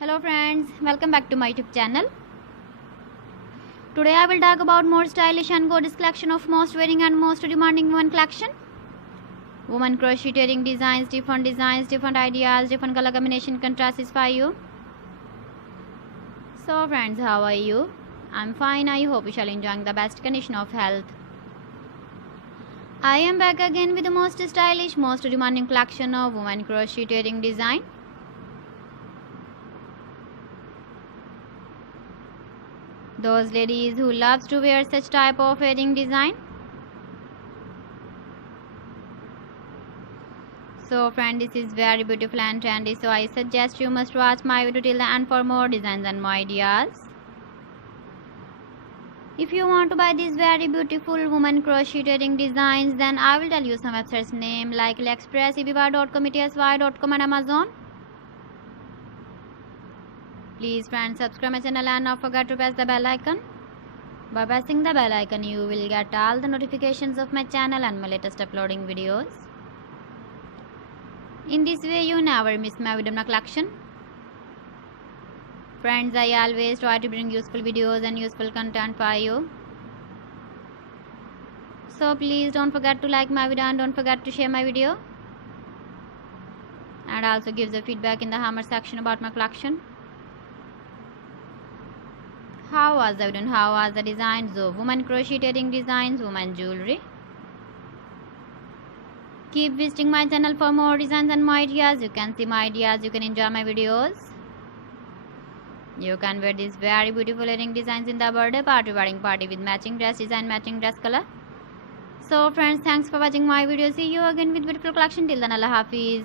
Hello friends, welcome back to my YouTube channel. Today I will talk about more stylish and gorgeous collection of most wearing and most demanding women collection. Women crocheting designs, different ideas, different color combination contrasts for you. So friends, how are you? I'm fine. I hope you shall enjoying the best condition of health. I am back again with the most stylish, most demanding collection of women crocheting design. Those ladies who loves to wear such type of wedding design. So friend, this is very beautiful and trendy, so I suggest you must watch my video till the end for more designs and more ideas. If you want to buy these very beautiful woman crocheting designs, then I will tell you some websites name like AliExpress, eBay.com, ETSY.com and Amazon. Please friends, subscribe my channel and not forget to press the bell icon. By pressing the bell icon, you will get all the notifications of my channel and my latest uploading videos. In this way, you never miss my video collection. Friends, I always try to bring useful videos and useful content for you. So please don't forget to like my video and don't forget to share my video. And also give the feedback in the comment section about my collection. How was the video? How was the designs of women crocheting designs, women jewelry? Keep visiting my channel for more designs and more ideas. You can see my ideas, you can enjoy my videos. You can wear these very beautiful earring designs in the birthday party, wedding party with matching dress design, matching dress color. So friends, thanks for watching my video. See you again with beautiful collection. Till then, Allah Hafiz.